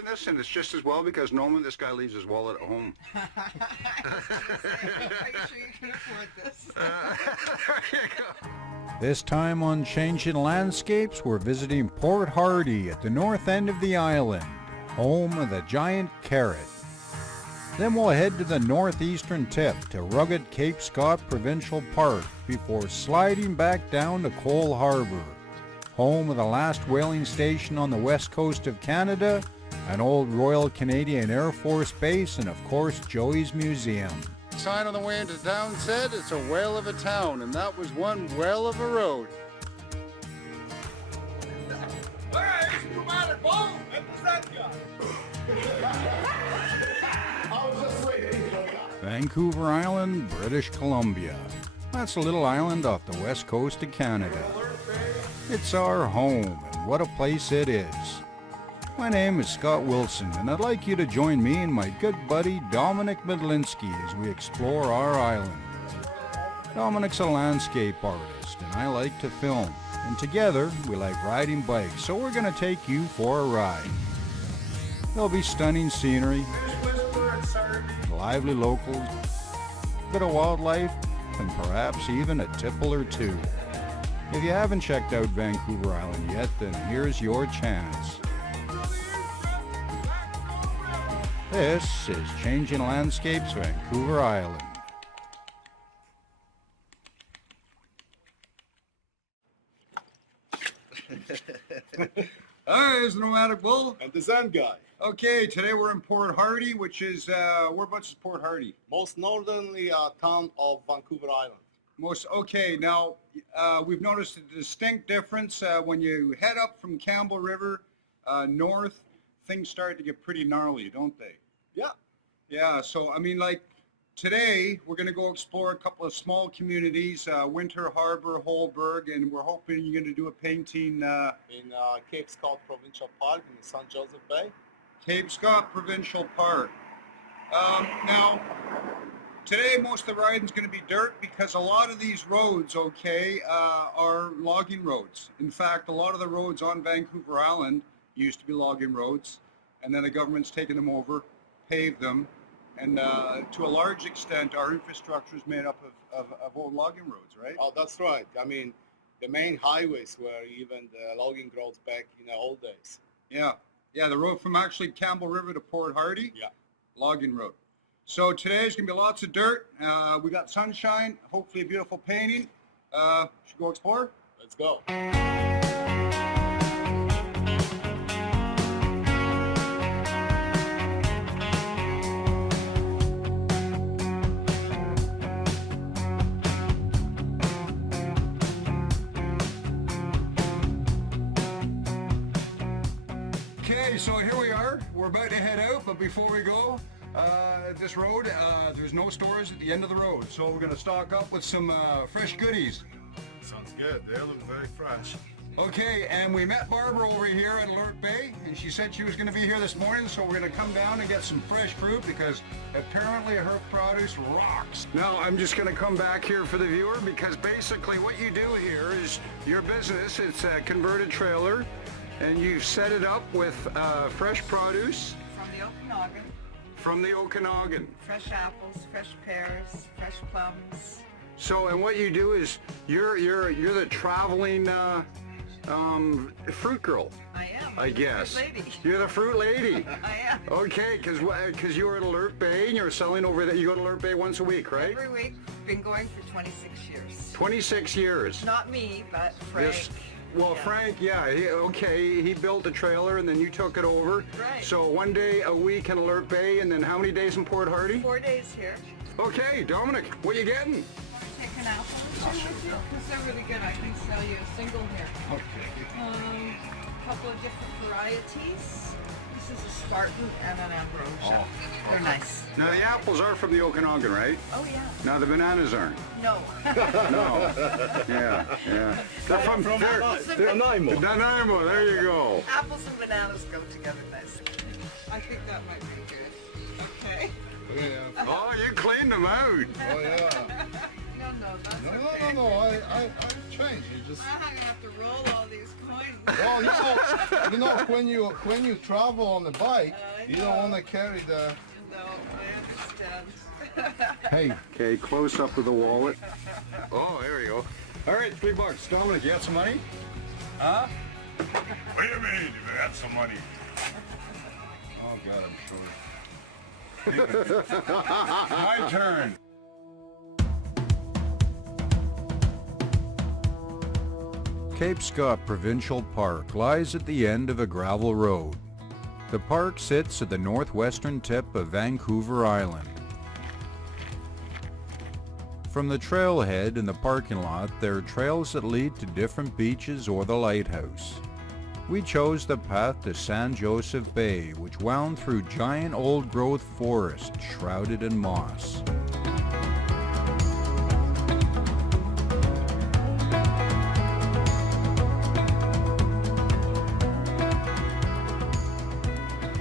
in this, and it's just as well because normally this guy leaves his wallet at home. Are you sure you can afford this? There you go. This time on Changing Landscapes, we're visiting Port Hardy at the north end of the island, home of the giant carrot. Then we'll head to the northeastern tip to rugged Cape Scott Provincial Park before sliding back down to Coal Harbour, home of the last whaling station on the west coast of Canada, an old Royal Canadian Air Force base, and of course Joey's Museum. Sign on the way into town said it's a whale of a town, and that was one whale of a road. Vancouver Island, British Columbia. That's a little island off the west coast of Canada. It's our home, and what a place it is. My name is Scott Wilson, and I'd like you to join me and my good buddy Dominic Medlinski as we explore our island. Dominic's a landscape artist, and I like to film, and together we like riding bikes, so we're going to take you for a ride. There'll be stunning scenery, lively locals, a bit of wildlife, and perhaps even a tipple or two. If you haven't checked out Vancouver Island yet, then here's your chance. This is Changing Landscapes, Vancouver Island. Hi, it's the Nomadic Bull. And the Zen guy. Okay, today we're in Port Hardy, which is, whereabouts is Port Hardy? Most northerly town of Vancouver Island. Okay, now, we've noticed a distinct difference when you head up from Campbell River north. Things start to get pretty gnarly, don't they? Yeah. Yeah, so I mean, like today we're going to go explore a couple of small communities, Winter Harbour, Holberg, and we're hoping you're going to do a painting In Cape Scott Provincial Park in the St. Joseph Bay. Cape Scott Provincial Park. Now, today most of the riding's going to be dirt because a lot of these roads, okay, are logging roads. In fact, a lot of the roads on Vancouver Island used to be logging roads, and then the government's taken them over, paved them, and to a large extent our infrastructure is made up of old logging roads, right? Oh, that's right. I mean, the main highways were even the logging roads back in the old days. Yeah, yeah, the road from actually Campbell River to Port Hardy, Yeah. logging road. So today's going to be lots of dirt. We got sunshine, hopefully a beautiful painting. Should we go explore? Let's go. Okay, so here we are. We're about to head out, but before we go, this road, there's no stores at the end of the road, so we're going to stock up with some fresh goodies. Sounds good. They look very fresh. Okay, and we met Barbara over here at Alert Bay, and she said she was going to be here this morning, so we're going to come down and get some fresh fruit because apparently her produce rocks. Now, I'm just going to come back here for the viewer because basically what you do here is your business, it's a converted trailer, and you set it up with fresh produce. From the Okanagan, From the Okanagan. fresh apples, fresh pears, fresh plums. So, and what you do is you're the traveling fruit girl. I am. I I'm the guess. fruit lady. You're the fruit lady. I am. Okay, because you were at Alert Bay and you're selling over there. You go to Alert Bay once a week, right? Every week, been going for 26 years. 26 years. Not me, but Frank. This- Well, Yeah. Frank, yeah, he built a trailer and then you took it over. Right. So one day a week in Alert Bay and then how many days in Port Hardy? 4 days here. Okay, Dominic, what you getting? Take an apple or two with you, because they're really good. I can sell you a single here. Okay. A couple of different varieties. This is a Spartan and an Ambrosia. They're nice. Now the apples are from the Okanagan, right? Oh yeah. Now the bananas aren't. No. No. Yeah, yeah. They're from Nanaimo. Nanaimo, there you go. Apples and bananas go together nicely. I think that might be good. Okay. Oh, you cleaned them out. Oh, yeah. No, no, that's No, okay. no, no, I changed. You just. I'm gonna have to roll all these coins. Well, you know, when you travel on the bike, you don't want to carry the. No, I understand. Hey. Okay, close up with the wallet. Oh, there you go. All right, $3. Dominic, you got some money? Huh? Wait a minute, if I had some money. Oh, God, I'm short. My turn. Cape Scott Provincial Park lies at the end of a gravel road. The park sits at the northwestern tip of Vancouver Island. From the trailhead in the parking lot, there are trails that lead to different beaches or the lighthouse. We chose the path to San Joseph Bay, which wound through giant old-growth forest shrouded in moss.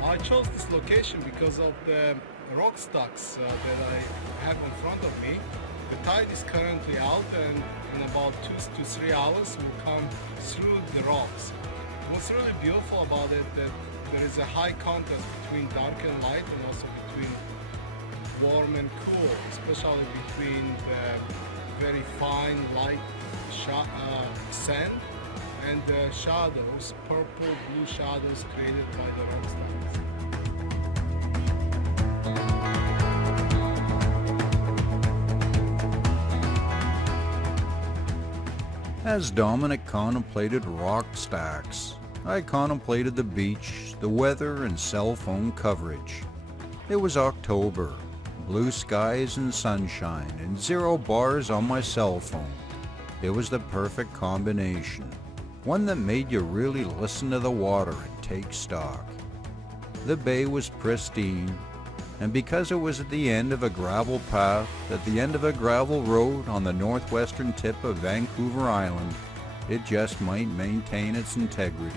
I chose this location because of the rock stocks that I have in front of me. The tide is currently out, and in about 2 to 3 hours we'll come through the rocks. What's really beautiful about it that there is a high contrast between dark and light, and also between warm and cool, especially between the very fine light sand and the shadows, purple blue shadows created by the rock stocks. As Dominic contemplated rock stacks, I contemplated the beach, the weather, and cell phone coverage. It was October, blue skies and sunshine, and 0 bars on my cell phone. It was the perfect combination, one that made you really listen to the water and take stock. The bay was pristine, and because it was at the end of a gravel path, at the end of a gravel road on the northwestern tip of Vancouver Island, it just might maintain its integrity.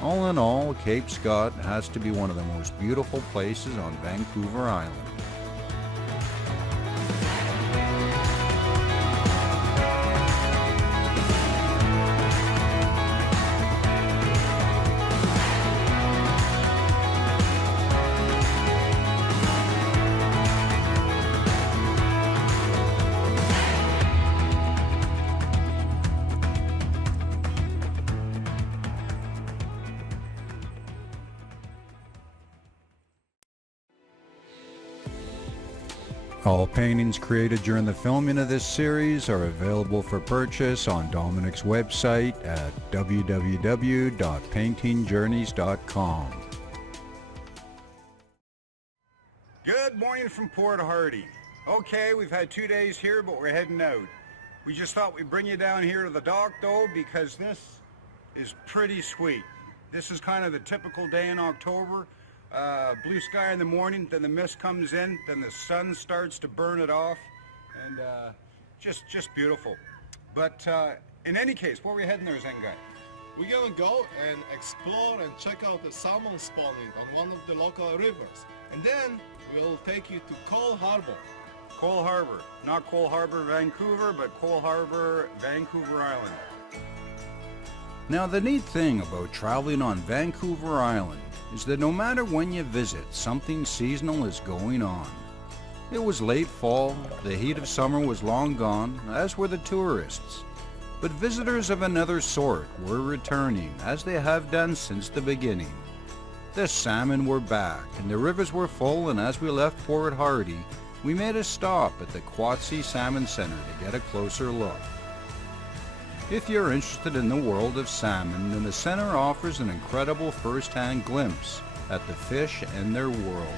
All in all, Cape Scott has to be one of the most beautiful places on Vancouver Island. All paintings created during the filming of this series are available for purchase on Dominic's website at www.paintingjourneys.com. Good morning from Port Hardy. Okay, we've had 2 days here, but we're heading out. We just thought we'd bring you down here to the dock, though, because this is pretty sweet. This is kind of the typical day in October. Blue sky in the morning, then the mist comes in, then the sun starts to burn it off, and just beautiful. But in any case, where are we heading there, Zen guy? We're gonna go and explore and check out the salmon spawning on one of the local rivers, and then we'll take you to Coal Harbour. Coal Harbour. Not Coal Harbour, Vancouver, but Coal Harbour, Vancouver Island. Now, the neat thing about traveling on Vancouver Island is that no matter when you visit, something seasonal is going on. It was late fall, the heat of summer was long gone, as were the tourists. But visitors of another sort were returning, as they have done since the beginning. The salmon were back, and the rivers were full, and as we left Port Hardy, we made a stop at the Quatsi Salmon Center to get a closer look. If you're interested in the world of salmon, then the center offers an incredible first-hand glimpse at the fish and their world.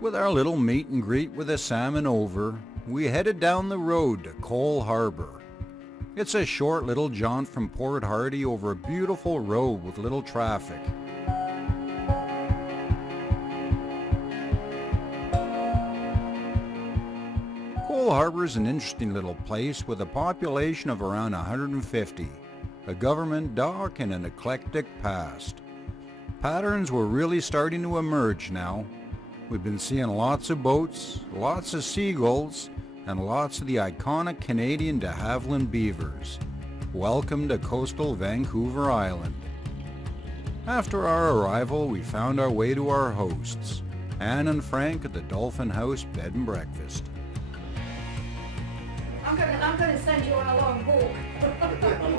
With our little meet and greet with the salmon over, we headed down the road to Coal Harbour. It's a short little jaunt from Port Hardy over a beautiful road with little traffic. Coal Harbour is an interesting little place with a population of around 150. a government dock, and an eclectic past. Patterns were really starting to emerge now. We've been seeing lots of boats, lots of seagulls, and lots of the iconic Canadian de Havilland beavers. Welcome to coastal Vancouver Island. After our arrival, we found our way to our hosts, Anne and Frank at the Dolphin House Bed and Breakfast. I'm going to send you on a long walk.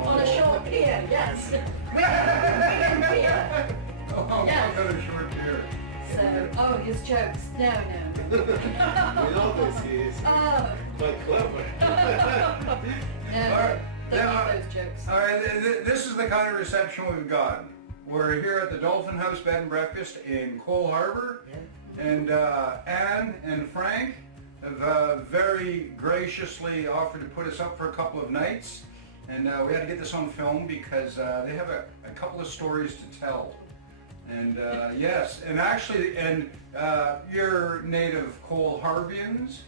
On a short pier, yes. Weekend pier. Oh, Yeah. I've got a short beard. So, oh, his jokes. No. We notice he is Oh, quite clever. no. Alright, They now, need those jokes. All right, this is the kind of reception we've got. We're here at the Dolphin House Bed and Breakfast in Coal Harbour, and Anne and Frank have very graciously offered to put us up for a couple of nights, and we had to get this on film because they have a couple of stories to tell. And yes, and actually, and you're native Coal Harbians,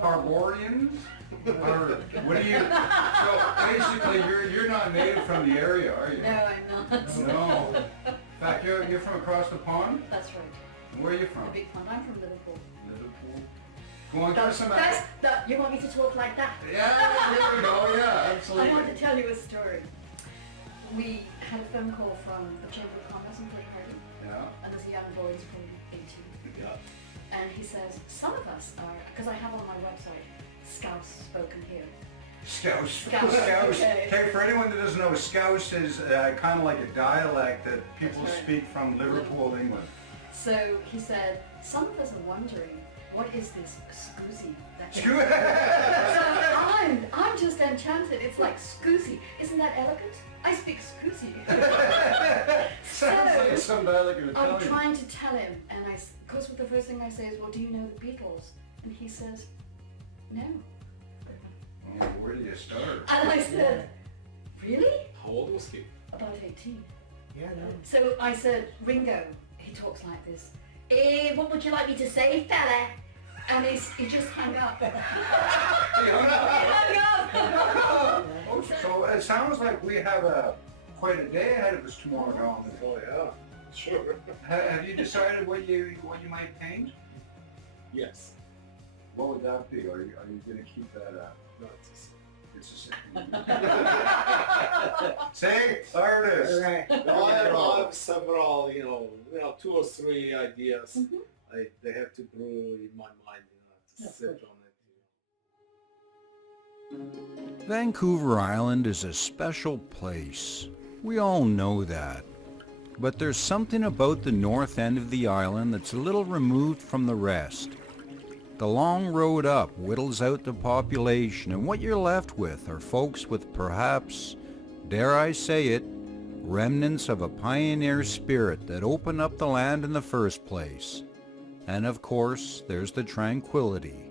Harborians, or what do you? So basically, you're not native from the area, are you? No, I'm not. No. In fact, you're from across the pond. That's right. Where are you from? The big pond. I'm from Liverpool. Liverpool. Go on, give us some. You want me to talk like that? Yeah, there we go. Yeah, I absolutely. want to tell you a story. We had a phone call from the Chamber of Commerce in Coal Harbour, Yeah. and there's a young boy, he's probably 18. Yeah. And he says, some of us are, because I have on my website, Scouse spoken here. Scouse. Scouse, Scouse. okay. Okay, for anyone that doesn't know, Scouse is kind of like a dialect that people That's right. speak from Liverpool, England. So he said, some of us are wondering, what is this scoozy? That so I'm just enchanted. It's like scoozy. Isn't that elegant? I speak scoozy. Sounds like some dialect of I'm Italian. trying to tell him, and because the first thing I say is, well, do you know the Beatles? And he says, no. Oh, where do you start? And I said, really? How old was he? About 18. Yeah, no. So I said, Ringo, he talks like this. What would you like me to say, fella? And he just hung up. He hung up. Oh, so it sounds like we have quite a day ahead of us tomorrow, Don. Oh yeah, sure. Have you decided what you might paint? Yes. What would that be? Are you going to keep that? No, It's a say artist. right. No, I have several, 2 or 3 ideas. They have to brew in my mind, to sit on it. Vancouver Island is a special place. We all know that. But there's something about the north end of the island that's a little removed from the rest. The long road up whittles out the population, and what you're left with are folks with perhaps, dare I say it, remnants of a pioneer spirit that opened up the land in the first place. And of course, there's the tranquility.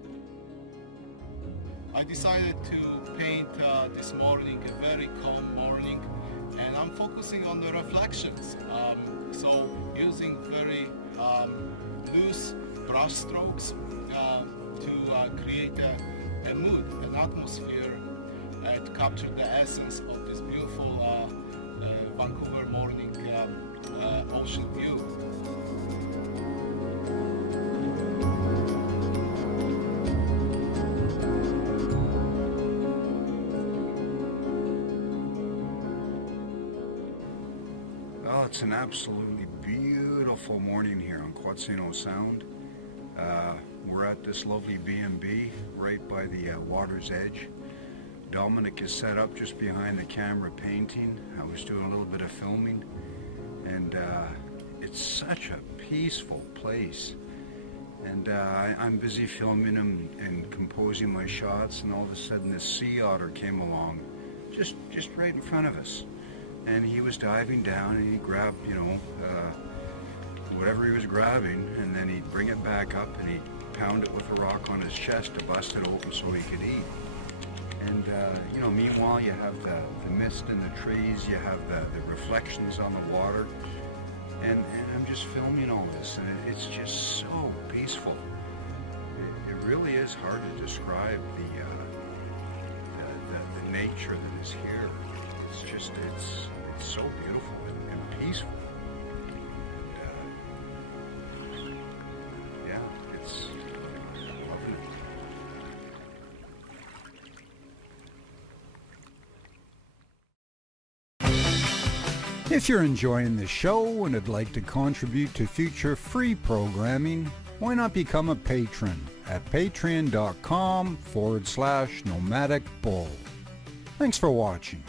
I decided to paint this morning, a very calm morning, and I'm focusing on the reflections. So using very loose brush strokes to create a mood, an atmosphere, to capture the essence of this beautiful Vancouver morning ocean view. Well, it's an absolutely beautiful morning here on Quetzino Sound. We're at this lovely B&B right by the water's edge. Dominic is set up just behind the camera painting. I was doing a little bit of filming, and it's such a peaceful place. And I'm busy filming him and composing my shots, and all of a sudden this sea otter came along, just right in front of us. And he was diving down, and he grabbed, whatever he was grabbing, and then he'd bring it back up, and he'd pound it with a rock on his chest to bust it open so he could eat. And meanwhile you have the mist in the trees, you have the reflections on the water, and I'm just filming all this, and it's just so peaceful. It really is hard to describe the nature that is here. it's just, it's so beautiful and peaceful. And, yeah, it's lovely. If you're enjoying the show and would like to contribute to future free programming, why not become a patron at patreon.com/nomadicbull. Thanks for watching.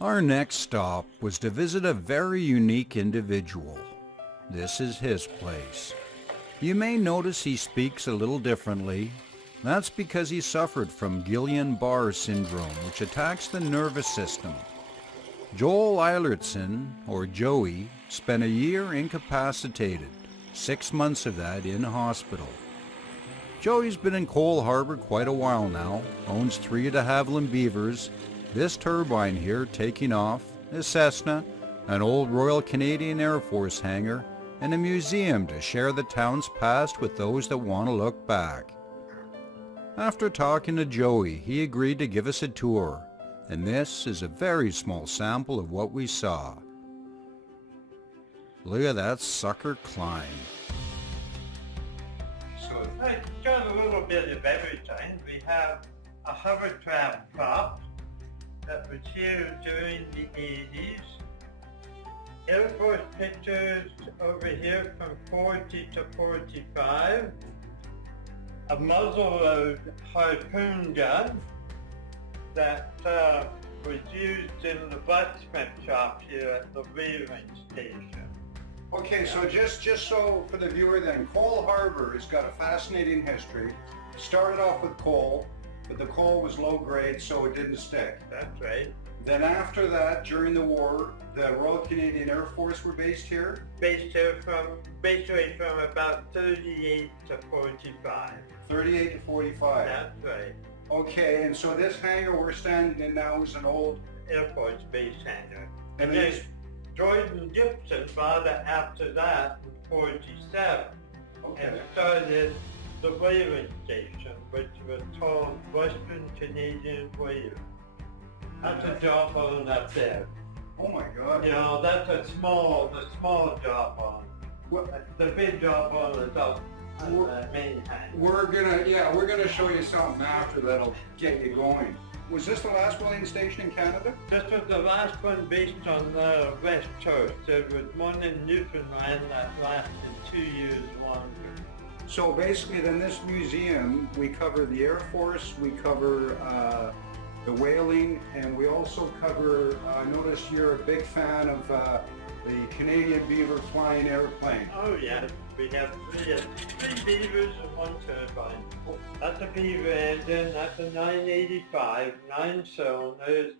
Our next stop was to visit a very unique individual. This is his place. You may notice he speaks a little differently. That's because he suffered from Guillain-Barré syndrome, which attacks the nervous system. Joel Eilertson, or Joey, spent a year incapacitated, 6 months of that in hospital. Joey's been in Coal Harbour quite a while now, owns 3 de Havilland Beavers, this turbine here taking off, a Cessna, an old Royal Canadian Air Force hangar, and a museum to share the town's past with those that want to look back. After talking to Joey, he agreed to give us a tour, and this is a very small sample of what we saw. Look at that sucker climb. So it's got a little bit of everything. We have a hovercraft prop that was here during the 80s. Air Force pictures over here from 40 to 45. A muzzle-load harpoon gun that was used in the blacksmith shop here at the whaling station. Okay, so just so for the viewer then, Coal Harbour has got a fascinating history. Started off with coal, but the coal was low grade, so it didn't stick. That's right. Then after that, during the war, the Royal Canadian Air Force were based here? Basically from about 38 to 45. 38 to 45. That's right. Okay, and so this hangar we're standing in now is an old Air Force base hangar. And And then Jordan Gibson bought it after that in 47. Okay. And started the whaling station, which was called Western Canadian Whaling. That's a job on up there. Oh my God. You know, that's the small job on. Well, The big job on is up on the main hangar. we're gonna show you something after that'll get you going. Was this the last whaling station in Canada? This was the last one based on the West Coast. There was one in Newfoundland that lasted 2 years longer. So basically then this museum, we cover the Air Force, we cover the whaling, and we also cover, notice you're a big fan of the Canadian Beaver flying airplane. Oh yeah, we have three beavers and one turbine. That's a beaver engine, that's a 985, 9 cylinders,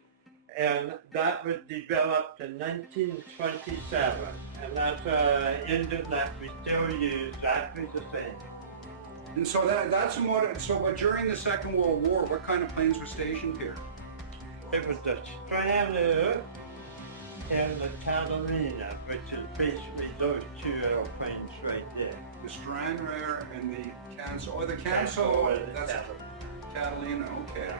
and that was developed in 1927. And that's an engine that we still use, exactly the same. And so that's a motor. So, but during the Second World War, what kind of planes were stationed here? It was the Strander and the Catalina, which is basically those 2 airplanes right there. The Stranraer and the Canso. Oh, the Canso Canso. or the That's Catalina. Catalina. Okay.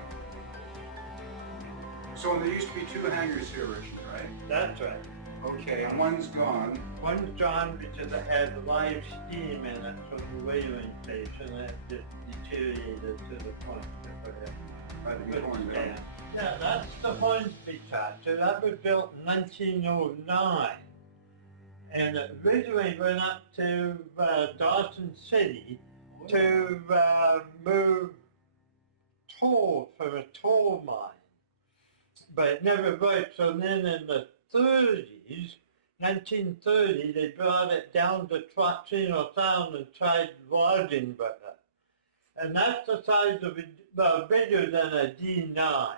So there used to be 2 hangars here originally, right? That's right. Okay, and one's gone. One's gone because it had live steam in it from the whaling station that just deteriorated to the point that Had to be torn down. Yeah, that's the Hornsby tractor. That was built in 1909. And it originally went up to Dawson City to move coal from a coal mine. But it never worked. So then in the 30s, 1930, they brought it down to Troxino Sound and tried logging with it. And that's the size of bigger than a D9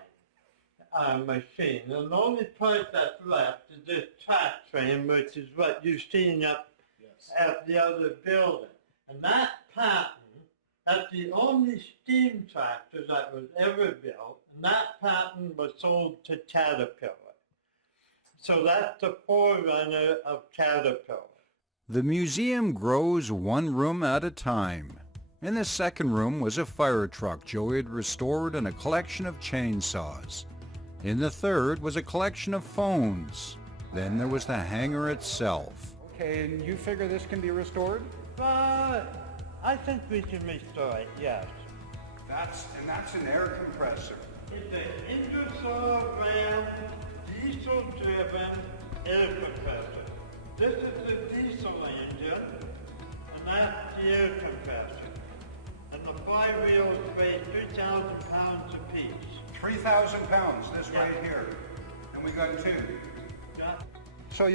machine. And the only part that's left is this track frame, which is what you've seen up at the other building. And that pattern, that's the only steam tractor that was ever built, and that pattern was sold to Caterpillar. So that's the forerunner of Caterpillar. The museum grows one room at a time. In the second room was a fire truck Joey had restored and a collection of chainsaws. In the third was a collection of phones. Then there was the hangar itself. Okay, and you figure this can be restored? But I think we can restore it, yes. That's an air compressor. It's an Ingersoll Rand diesel-driven air compressor. This is the diesel engine, and that's the air compressor. And the five wheels weigh 3,000 pounds apiece. 3,000 pounds, this Yeah. right here. And we got two. Yeah. So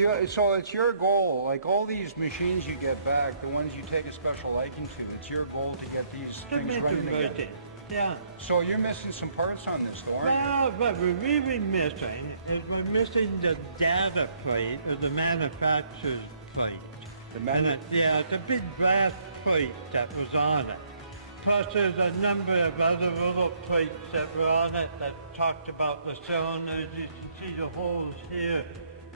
it's your goal, like all these machines you get back, the ones you take a special liking to, it's your goal to get these To things make running them again. rotate. Yeah. So you're missing some parts on this, though, aren't you? Well, what we're really missing is we're missing the data plate or the manufacturer's plate. Yeah, it's a big brass plate that was on it. Plus there's a number of other little plates that were on it that talked about the cylinders. You can see the holes here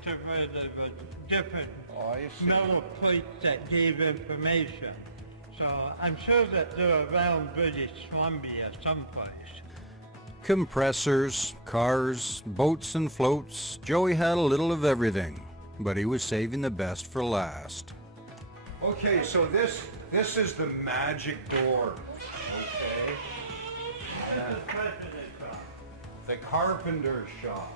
to where there were different Oh, I see. metal plates that gave information. So I'm sure that they're around British Columbia someplace. Compressors, cars, boats and floats. Joey had a little of everything, but he was saving the best for last. Okay, so this is the magic door. Okay. The carpenter shop.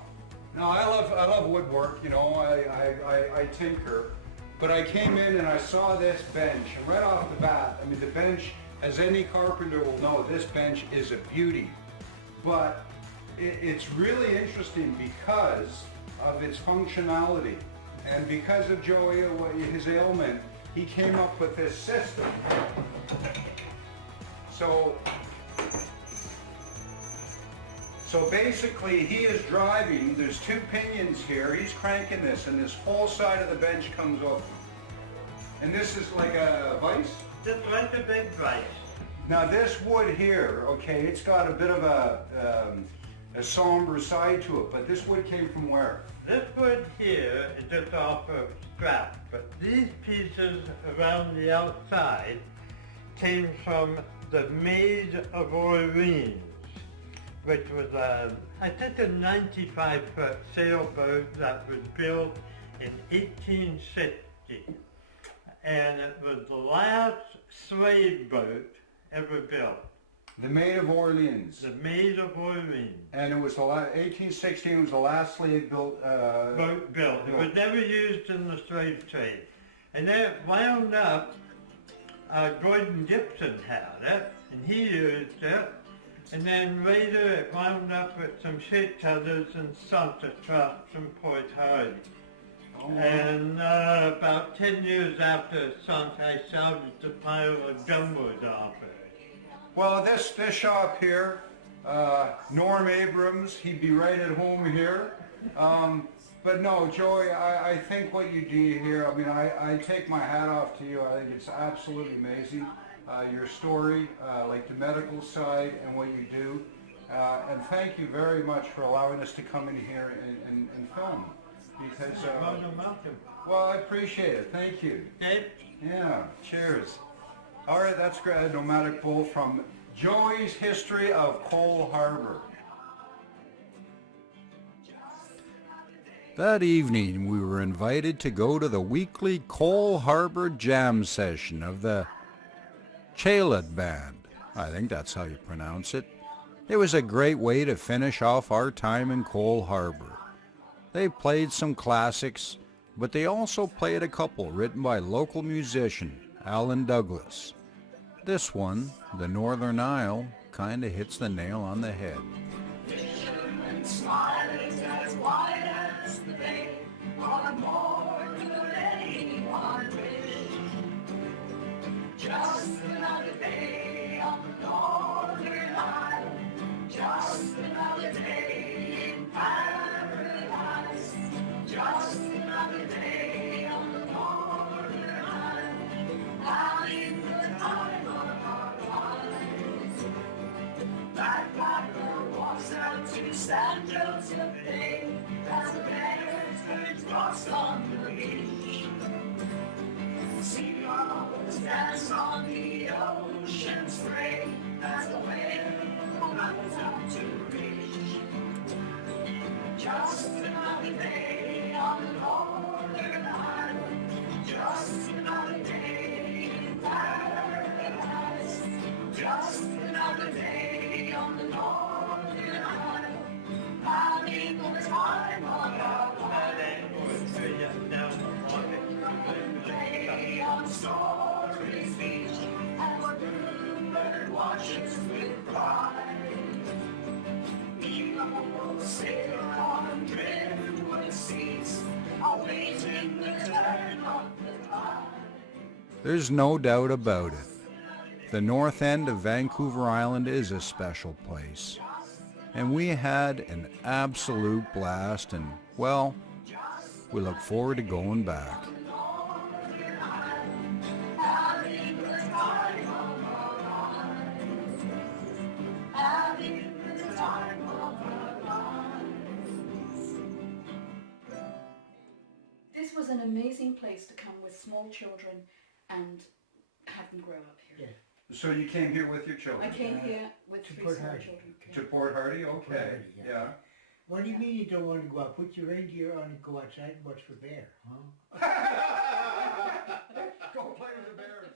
Now I love woodwork, you know, I tinker. But I came in and I saw this bench, and right off the bat, I mean the bench, as any carpenter will know, this bench is a beauty. But it's really interesting because of its functionality. And because of Joey, his ailment, he came up with this system. So basically he is driving, there's two pinions here, he's cranking this, and this whole side of the bench comes open. And this is like a vise? Just like a big vise. Now this wood here, okay, it's got a bit of a somber side to it, but this wood came from where? This wood here is just off of scrap, but these pieces around the outside came from the Maid of Orleans, which was I think a 95-foot sailboat that was built in 1860. And it was the last slave boat ever built. The Maid of Orleans. The Maid of Orleans. And it was 1816 was the last slave built Boat built. It was never used in the slave trade. And then it wound up, Gordon Gibson had it, and he used it. And then later it wound up with some ship cutters and sunk at trucks from Port Hardy. Oh, wow. And about 10 years after it sunk, I salvaged a pile of gunwood off it. Well, this shop here, Norm Abrams, he'd be right at home here. But no, Joey, I think what you do here, I mean, I take my hat off to you. I think it's absolutely amazing. Your story, like the medical side and what you do. And thank you very much for allowing us to come in here and film. Because, well, I appreciate it. Thank you. Okay. Yeah, cheers. All right, that's great. A nomadic bull from Joey's History of Coal Harbour. That evening, we were invited to go to the weekly Coal Harbour jam session of the Chalid Band. I think that's how you pronounce it. It was a great way to finish off our time in Coal Harbour. They played some classics, but they also played a couple written by local musician Alan Douglas. This one, The Northern Isle, kinda hits the nail on the head. Just another day on the Northern Isle. Just another day in paradise. Just another day on the Northern Isle. Having the time of our lives. Backpacker walks out to San Joseph Bay. As the bears cross on the beach. Seagulls dance on the ocean's spray, that's the way runs out to reach. Just another day on the northern island. Just another day in paradise. Just another day on the northern island. Having the time of our lives. Lay on Story's beach, and what bluebird watches with pride. People sit on driftwood seats, awaiting the turn of the tide. There's no doubt about it. The north end of Vancouver Island is a special place. And we had an absolute blast, and, well, we look forward to going back. This was an amazing place to come with small children and have them grow up here. So you came here with your children? I came here with to 3 Port small Hardy. children. To Port Hardy? Okay. Port Hardy, yeah. What do you mean you don't want to go out? Put your reindeer on and go outside and watch for bear, huh? Go play with the bears.